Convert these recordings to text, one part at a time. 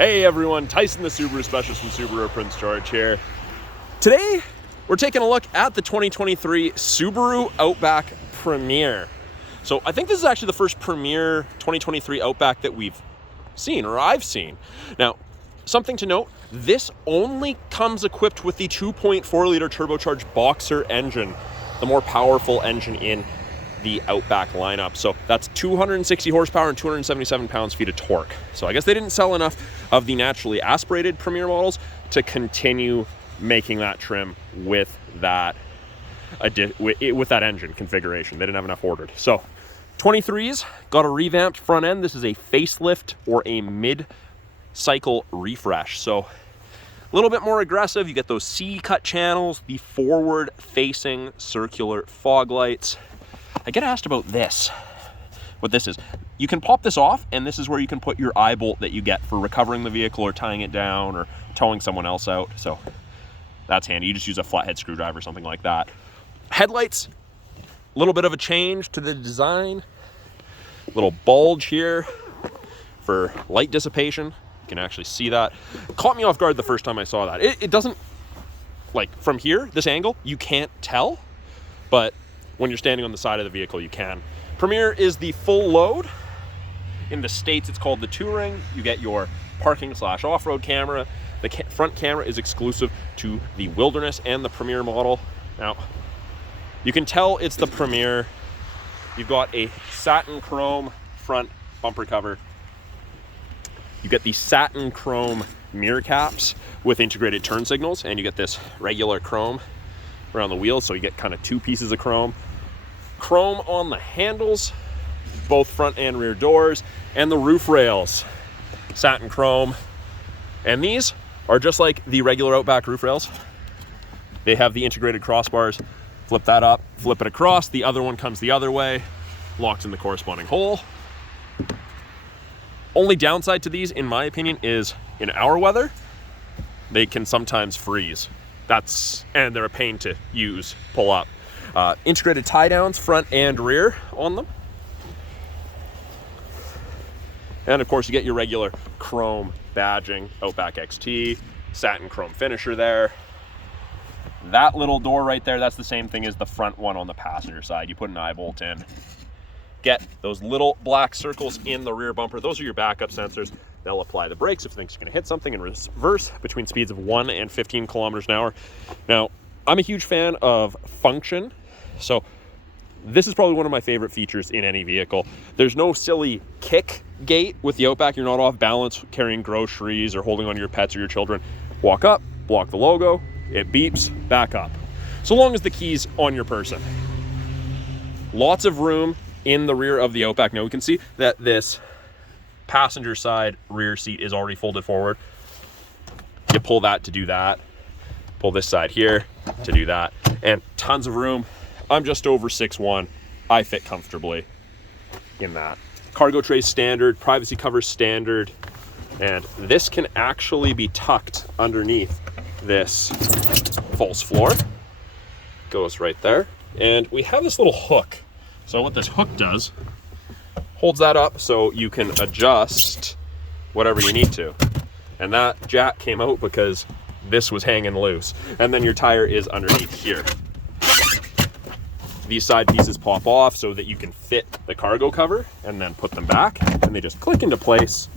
Hey everyone, Tyson the Subaru Specialist from Subaru Prince George here. Today, we're taking a look at the 2023 Subaru Outback Premier. So I think this is actually the first Premier 2023 Outback that we've seen, or I've seen. Now, something to note, this only comes equipped with the 2.4 liter turbocharged BOXER engine, the more powerful engine in the Outback lineup. So that's 260 horsepower and 277 pounds-feet of torque. So I guess they didn't sell enough of the naturally aspirated Premier models to continue making that trim with that engine configuration. They didn't have enough ordered. So 23's got a revamped front end. This is a facelift or a mid-cycle refresh. So a little bit more aggressive. You get those C-cut channels, the forward-facing circular fog lights. I get asked about this, what this is. You can pop this off, and this is where you can put your eye bolt that you get for recovering the vehicle or tying it down or towing someone else out. So that's handy. You just use a flathead screwdriver or something like that. Headlights, a little bit of a change to the design. Little bulge here for light dissipation. You can actually see that. Caught me off guard the first time I saw that. It doesn't, like from here, this angle, you can't tell, but when you're standing on the side of the vehicle, you can. Premier is the full load. In the States, it's called the Touring. You get your parking / off-road camera. The front camera is exclusive to the Wilderness and the Premier model. Now, you can tell it's the Premier. You've got a satin chrome front bumper cover. You get the satin chrome mirror caps with integrated turn signals, and you get this regular chrome around the wheels, so you get kind of two pieces of chrome. Chrome on the handles, both front and rear doors, and the roof rails, satin chrome. And these are just like the regular Outback roof rails. They have the integrated crossbars. Flip that up, flip it across. The other one comes the other way, locked in the corresponding hole. Only downside to these, in my opinion, is in our weather, they can sometimes freeze. And they're a pain to use, pull up. Integrated tie downs, front and rear on them. And of course you get your regular chrome badging, Outback XT, satin chrome finisher there. That little door right there, that's the same thing as the front one on the passenger side. You put an eye bolt in. Get those little black circles in the rear bumper. Those are your backup sensors. They'll apply the brakes if it thinks you're gonna hit something and reverse between speeds of 1 and 15 kilometers an hour. Now, I'm a huge fan of function. So this is probably one of my favorite features in any vehicle. There's no silly kick gate with the Outback. You're not off balance carrying groceries or holding on to your pets or your children. Walk up, block the logo, it beeps, back up. So long as the key's on your person. Lots of room in the rear of the Outback. Now we can see that this passenger side rear seat is already folded forward. You pull that to do that. Pull this side here to do that. And tons of room. I'm just over 6'1". I fit comfortably in that. Cargo tray standard, privacy cover standard, and this can actually be tucked underneath this false floor. Goes right there. And we have this little hook. So what this hook does, holds that up so you can adjust whatever you need to. And that jack came out because this was hanging loose. And then your tire is underneath here. These side pieces pop off so that you can fit the cargo cover and then put them back, and they just click into place.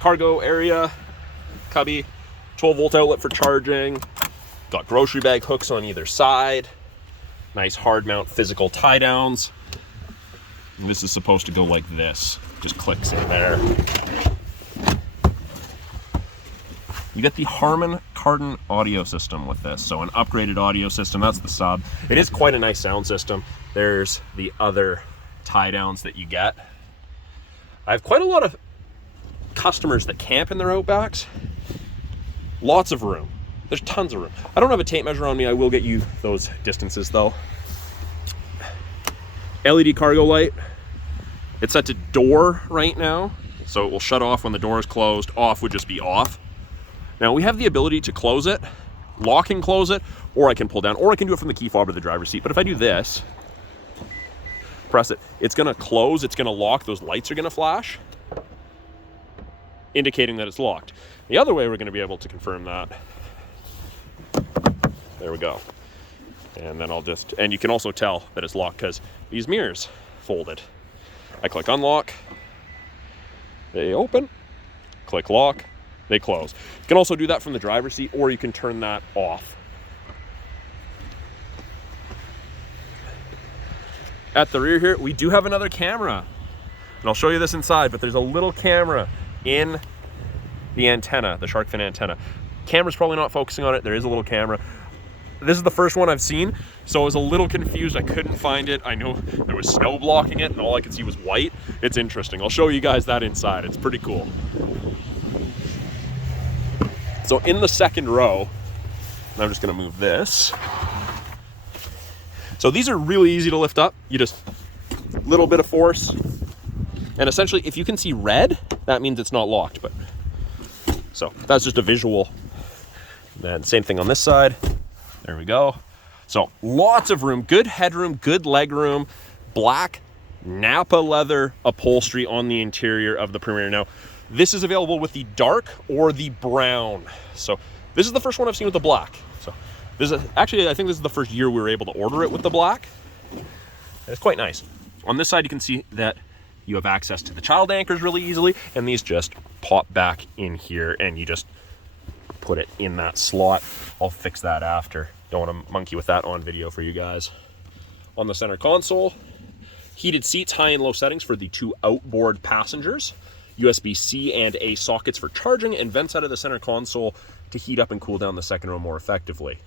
Cargo area, cubby, 12-volt outlet for charging. Got grocery bag hooks on either side. Nice hard mount physical tie downs. And this is supposed to go like this. Just clicks in there. You get the Harman Kardon audio system with this. So an upgraded audio system, that's the sub. It is quite a nice sound system. There's the other tie downs that you get. I have quite a lot of customers that camp in their Outbacks. Lots of room. There's tons of room. I don't have a tape measure on me. I will get you those distances though. LED cargo light. It's set to door right now, so it will shut off when the door is closed. Off would just be off. Now we have the ability to close it, lock and close it, or I can pull down, or I can do it from the key fob or the driver's seat. But if I do this, press it, it's gonna close, it's gonna lock, those lights are gonna flash. indicating that it's locked. The other way we're going to be able to confirm that, there we go. And then and you can also tell that it's locked because these mirrors folded. I click unlock, they open, click lock, they close. You can also do that from the driver's seat, or you can turn that off. At the rear here, we do have another camera. And I'll show you this inside, but there's a little camera in the antenna, the shark fin antenna. Camera's probably not focusing on it. There is a little camera. This is the first one I've seen, so I was a little confused. I couldn't find it. I know there was snow blocking it, and all I could see was white. It's interesting. I'll show you guys that inside. It's pretty cool. So in the second row, and I'm just gonna move this. So these are really easy to lift up. You just, little bit of force. And essentially, if you can see red, that means it's not locked. But so that's just a visual. Then same thing on this side. There we go. So lots of room, good headroom, good leg room, black Napa leather upholstery on the interior of the Premier. Now, this is available with the dark or the brown. So this is the first one I've seen with the black. So this is actually, I think this is the first year we were able to order it with the black. And it's quite nice. On this side, you can see that you have access to the child anchors really easily, and these just pop back in here, and you just put it in that slot. I'll fix that after. Don't want to monkey with that on video for you guys. On the center console, heated seats, high and low settings for the 2 outboard passengers, USB-C and A sockets for charging, and vents out of the center console to heat up and cool down the second row more effectively.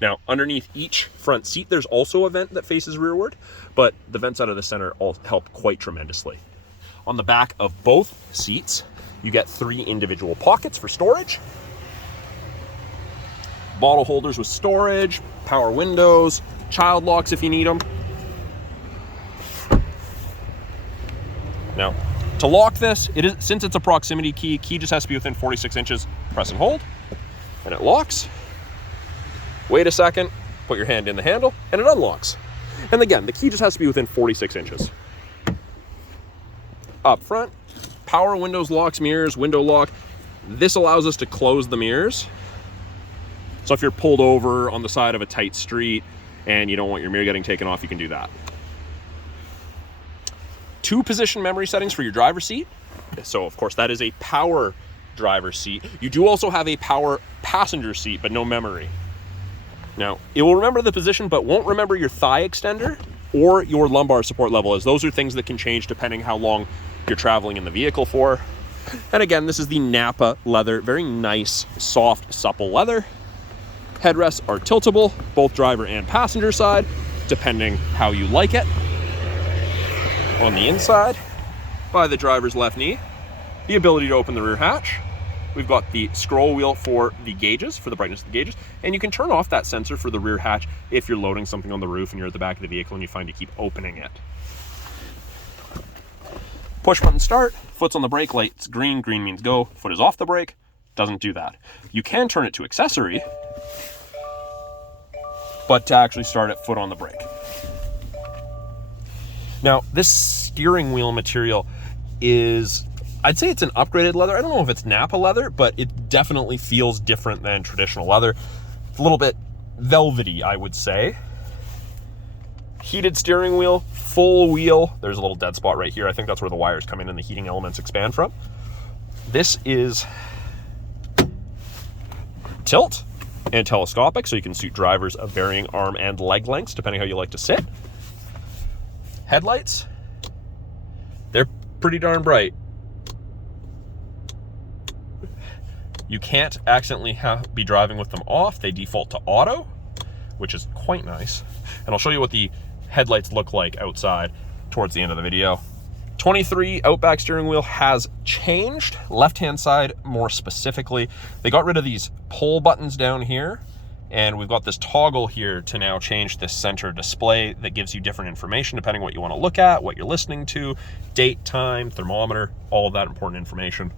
Now, underneath each front seat, there's also a vent that faces rearward, but the vents out of the center all help quite tremendously. On the back of both seats, you get 3 individual pockets for storage, bottle holders with storage, power windows, child locks if you need them. Now, to lock this, since it's a proximity key just has to be within 46 inches. Press and hold, and it locks. Wait a second, put your hand in the handle, and it unlocks. And again, the key just has to be within 46 inches. Up front, power windows, locks, mirrors, window lock. This allows us to close the mirrors. So if you're pulled over on the side of a tight street and you don't want your mirror getting taken off, you can do that. 2 position memory settings for your driver's seat. So of course that is a power driver's seat. You do also have a power passenger seat, but no memory. Now, it will remember the position, but won't remember your thigh extender or your lumbar support level, as those are things that can change depending how long you're traveling in the vehicle for. And again, this is the Napa leather, very nice, soft, supple leather. Headrests are tiltable, both driver and passenger side, depending how you like it. On the inside, by the driver's left knee, the ability to open the rear hatch. We've got the scroll wheel for the gauges, for the brightness of the gauges, and you can turn off that sensor for the rear hatch if you're loading something on the roof and you're at the back of the vehicle and you find you keep opening it. Push button start, foot's on the brake, light's green, green means go, foot is off the brake, doesn't do that. You can turn it to accessory, but to actually start it, foot on the brake. Now, this steering wheel material is, I'd say it's an upgraded leather. I don't know if it's Napa leather, but it definitely feels different than traditional leather. It's a little bit velvety, I would say. Heated steering wheel, full wheel. There's a little dead spot right here. I think that's where the wires come in and the heating elements expand from. This is tilt and telescopic, so you can suit drivers of varying arm and leg lengths, depending how you like to sit. Headlights, they're pretty darn bright. You can't accidentally be driving with them off. They default to auto, which is quite nice. And I'll show you what the headlights look like outside towards the end of the video. 23 Outback steering wheel has changed, left-hand side more specifically. They got rid of these pull buttons down here, and we've got this toggle here to now change this center display that gives you different information depending on what you want to look at, what you're listening to, date, time, thermometer, all of that important information.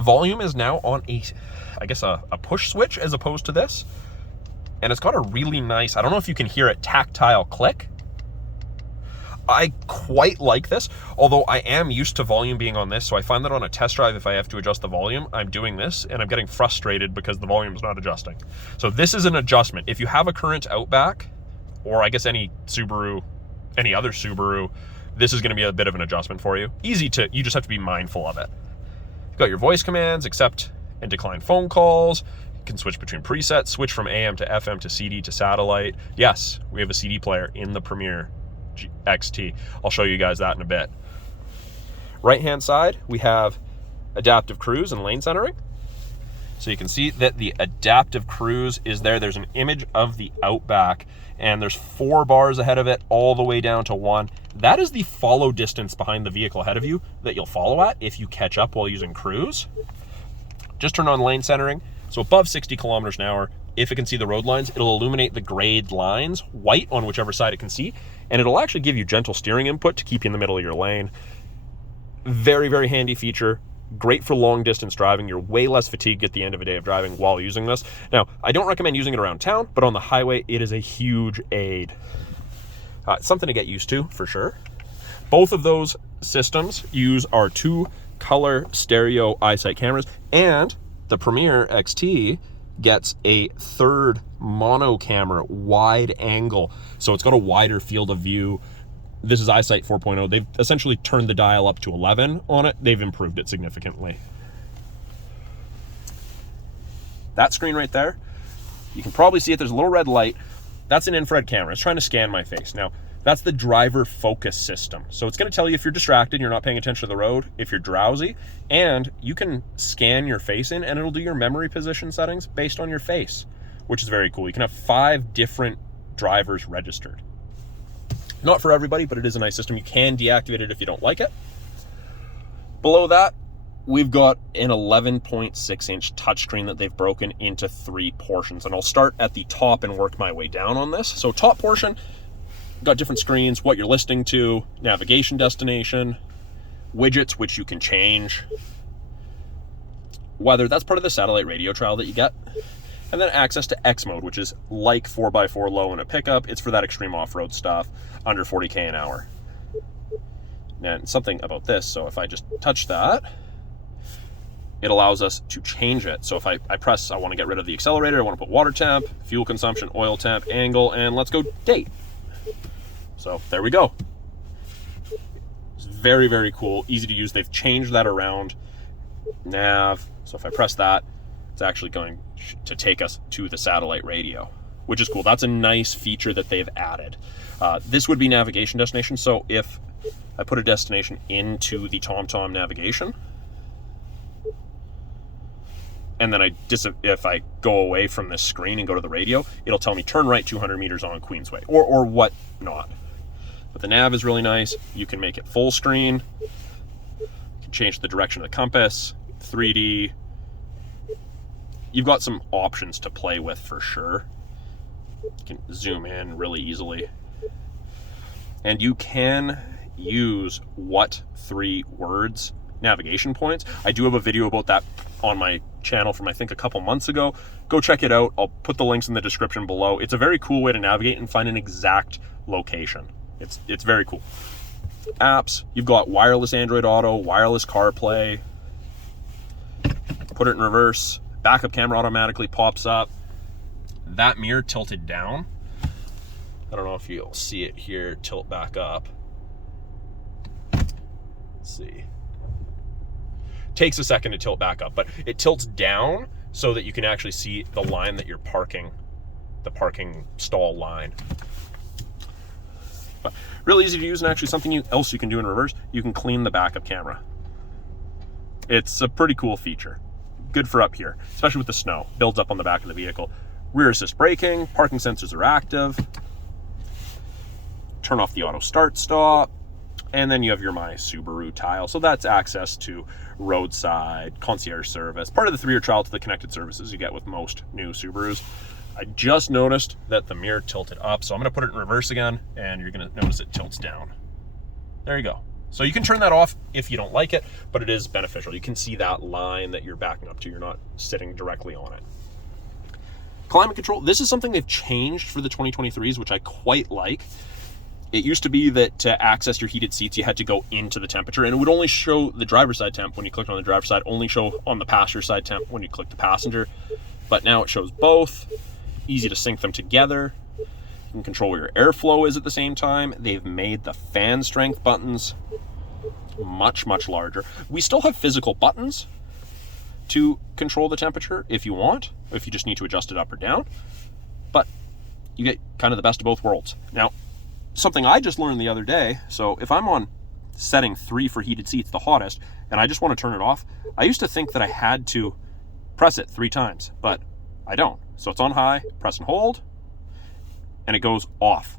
Volume is now on a push switch as opposed to this. And it's got a really nice, I don't know if you can hear it, tactile click. I quite like this, although I am used to volume being on this, so I find that on a test drive, if I have to adjust the volume, I'm doing this, and I'm getting frustrated because the volume is not adjusting. So this is an adjustment. If you have a current Outback, or I guess any Subaru, any other Subaru, this is going to be a bit of an adjustment for you. Easy to, you just have to be mindful of it. You've got your voice commands, accept and decline phone calls. You can switch between presets, switch from AM to FM to CD to satellite. Yes, we have a CD player in the Premier XT. I'll show you guys that in a bit. Right hand side, we have adaptive cruise and lane centering. So you can see that the adaptive cruise is there. There's an image of the Outback, and there's 4 bars ahead of it all the way down to 1. That is the follow distance behind the vehicle ahead of you that you'll follow at if you catch up while using cruise. Just turn on lane centering. So above 60 kilometers an hour, if it can see the road lines, it'll illuminate the grayed lines white on whichever side it can see, and it'll actually give you gentle steering input to keep you in the middle of your lane. Very, very handy feature. Great for long distance driving. You're way less fatigued at the end of a day of driving while using this. Now, I don't recommend using it around town, but on the highway, it is a huge aid. It's something to get used to, for sure. Both of those systems use our 2-color stereo EyeSight cameras, and the Premier XT gets a 3rd mono camera, wide angle. So it's got a wider field of view. This is EyeSight 4.0. They've essentially turned the dial up to 11 on it. They've improved it significantly. That screen right there, you can probably see it. There's a little red light. That's an infrared camera. It's trying to scan my face. Now, that's the driver focus system. So it's going to tell you if you're distracted, you're not paying attention to the road, if you're drowsy, and you can scan your face in and it'll do your memory position settings based on your face, which is very cool. You can have 5 different drivers registered. Not for everybody, but it is a nice system. You can deactivate it if you don't like it. Below that, we've got an 11.6-inch touchscreen that they've broken into 3 portions. And I'll start at the top and work my way down on this. So top portion, got different screens, what you're listening to, navigation destination, widgets, which you can change, weather, that's part of the satellite radio trial that you get, and then access to X mode, which is like 4x4 low in a pickup. It's for that extreme off-road stuff, under 40K an hour. And something about this, so if I just touch that, it allows us to change it. So if I press, I want to get rid of the accelerator, I want to put water temp, fuel consumption, oil temp, angle, and let's go date. So there we go. It's very, very cool, easy to use. They've changed that around. Nav, so if I press that, it's actually going to take us to the satellite radio, which is cool. That's a nice feature that they've added. This would be navigation destination. So if I put a destination into the TomTom navigation, and then if I go away from this screen and go to the radio, it'll tell me turn right 200 meters on Queensway, or what not. But the nav is really nice. You can make it full screen. You can change the direction of the compass, 3D. You've got some options to play with for sure. You can zoom in really easily. And you can use what 3 words navigation points. I do have a video about that on my channel from I think a couple months ago. Go check it out. I'll put the links in the description below. It's a very cool way to navigate and find an exact location. It's very cool. Apps, you've got wireless Android Auto, wireless CarPlay. Put it in reverse. Backup camera automatically pops up. That mirror tilted down. I don't know if you'll see it here, tilt back up. Let's see. Takes a second to tilt back up, but it tilts down so that you can actually see the line that you're parking, the parking stall line. But really easy to use, and actually something else you can do in reverse, you can clean the backup camera. It's a pretty cool feature. Good for up here, especially with the snow. Builds up on the back of the vehicle. Rear assist braking, parking sensors are active. Turn off the auto start stop. And then you have your My Subaru tile. So that's access to roadside, concierge service, part of the 3-year trial to the connected services you get with most new Subarus. I just noticed that the mirror tilted up, so I'm gonna put it in reverse again, and you're gonna notice it tilts down. There you go. So you can turn that off if you don't like it, but it is beneficial. You can see that line that you're backing up to. You're not sitting directly on it. Climate control, this is something they've changed for the 2023s, which I quite like. It used to be that to access your heated seats, you had to go into the temperature, and it would only show the driver's side temp when you clicked on the driver's side, only show on the passenger side temp when you click the passenger. But now it shows both, easy to sync them together. You can control where your airflow is at the same time. They've made the fan strength buttons much, much larger. We still have physical buttons to control the temperature if you want, if you just need to adjust it up or down. But you get kind of the best of both worlds. Now, something I just learned the other day, so if I'm on setting 3 for heated seats, the hottest, and I just want to turn it off, I used to think that I had to press it 3 times, but I don't. So it's on high, press and hold, and it goes off.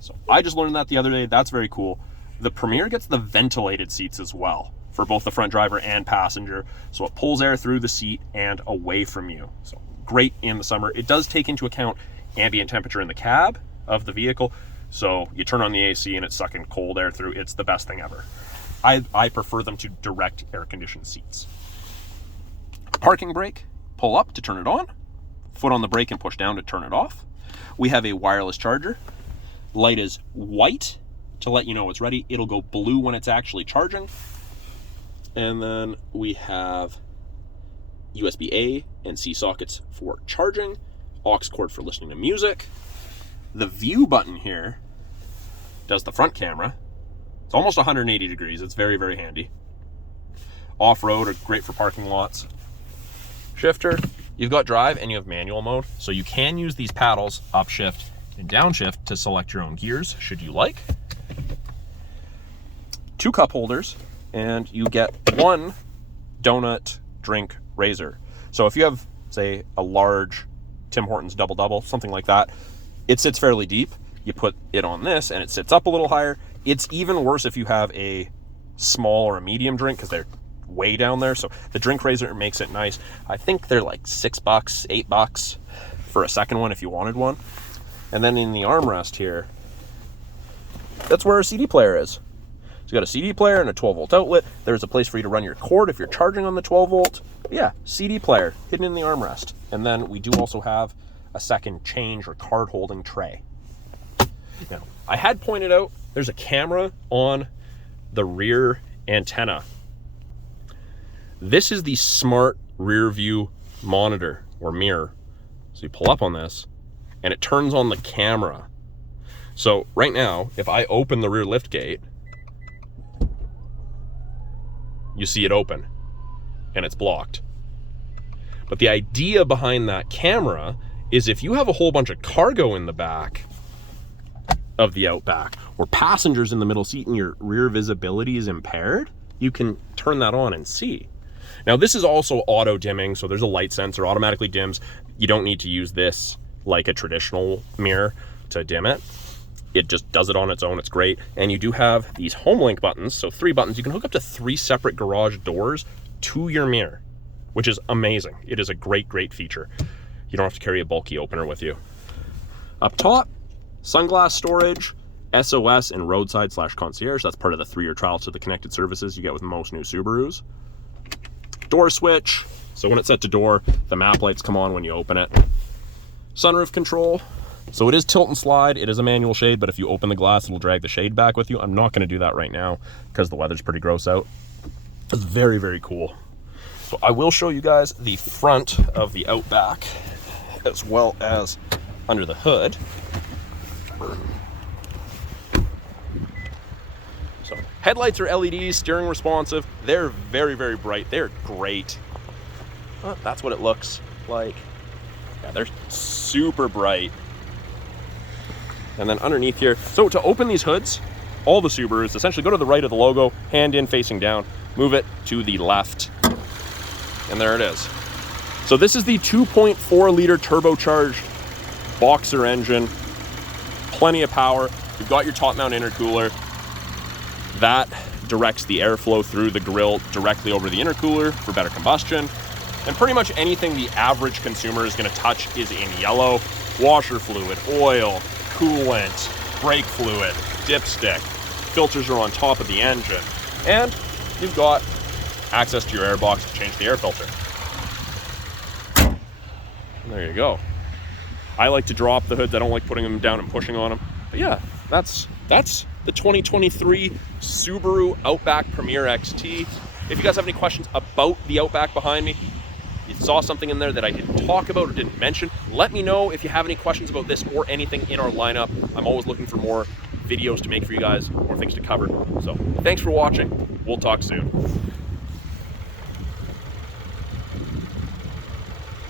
So I just learned that the other day. That's very cool. The Premier gets the ventilated seats as well for both the front driver and passenger. So it pulls air through the seat and away from you. So great in the summer. It does take into account ambient temperature in the cab of the vehicle. So you turn on the AC and it's sucking cold air through. It's the best thing ever. I prefer them to direct air conditioned seats. Parking brake, pull up to turn it on. Foot on the brake and push down to turn it off. We have a wireless charger. Light is white to let you know it's ready. It'll go blue when it's actually charging. And then we have USB-A and C sockets for charging, aux cord for listening to music. The view button here does the front camera. It's almost 180 degrees. It's very, very handy. Off-road are great for parking lots. Shifter, you've got drive and you have manual mode. So you can use these paddles, upshift and downshift, to select your own gears, should you like. 2 cup holders, and you get 1 donut drink raiser. So if you have, say, a large Tim Hortons double-double, something like that, it sits fairly deep. You put it on this and it sits up a little higher. It's even worse if you have a small or a medium drink, because they're way down there. So the drink raiser makes it nice. I think they're like $6, $8 for a second one if you wanted one. And then in the armrest here, that's where a CD player is. So you got a CD player and a 12-volt outlet. There's a place for you to run your cord if you're charging on the 12-volt. Yeah, CD player hidden in the armrest. And then we do also have a second change or card holding tray. Now, I had pointed out there's a camera on the rear antenna. This is the smart rear view monitor or mirror. So you pull up on this and it turns on the camera. So right now, if I open the rear lift gate, you see it open and it's blocked. But the idea behind that camera is if you have a whole bunch of cargo in the back of the Outback, or passengers in the middle seat and your rear visibility is impaired, you can turn that on and see. Now this is also auto dimming, so there's a light sensor, automatically dims. You don't need to use this like a traditional mirror to dim it. It just does it on its own. It's great. And you do have these home link buttons, so 3 buttons. You can hook up to 3 separate garage doors to your mirror, which is amazing. It is a great, great feature. You don't have to carry a bulky opener with you. Up top, sunglass storage, SOS and roadside/concierge. That's part of the 3-year trial to the connected services you get with most new Subarus. Door switch. So when it's set to door, the map lights come on when you open it. Sunroof control. So it is tilt and slide. It is a manual shade, but if you open the glass, it'll drag the shade back with you. I'm not going to do that right now because the weather's pretty gross out. It's very, very cool. So I will show you guys the front of the Outback as well as under the hood. So headlights are LEDs, steering responsive. They're very, very bright. They're great. Well, that's what it looks like. Yeah, they're super bright. And then underneath here, so to open these hoods, all the Subarus, essentially go to the right of the logo, hand in facing down, move it to the left, and there it is. So this is the 2.4 liter turbocharged BOXER engine, plenty of power. You've got your top mount intercooler. That directs the airflow through the grille directly over the intercooler for better combustion. And pretty much anything the average consumer is going to touch is in yellow. Washer fluid, oil, coolant, brake fluid, dipstick. Filters are on top of the engine. And you've got access to your air box to change the air filter. And there you go. I like to drop the hoods. I don't like putting them down and pushing on them. But yeah, that's that's the 2023 Subaru Outback Premier XT. If you guys have any questions about the Outback behind me, you saw something in there that I didn't talk about or didn't mention, let me know if you have any questions about this or anything in our lineup. I'm always looking for more videos to make for you guys, more things to cover. So thanks for watching. We'll talk soon.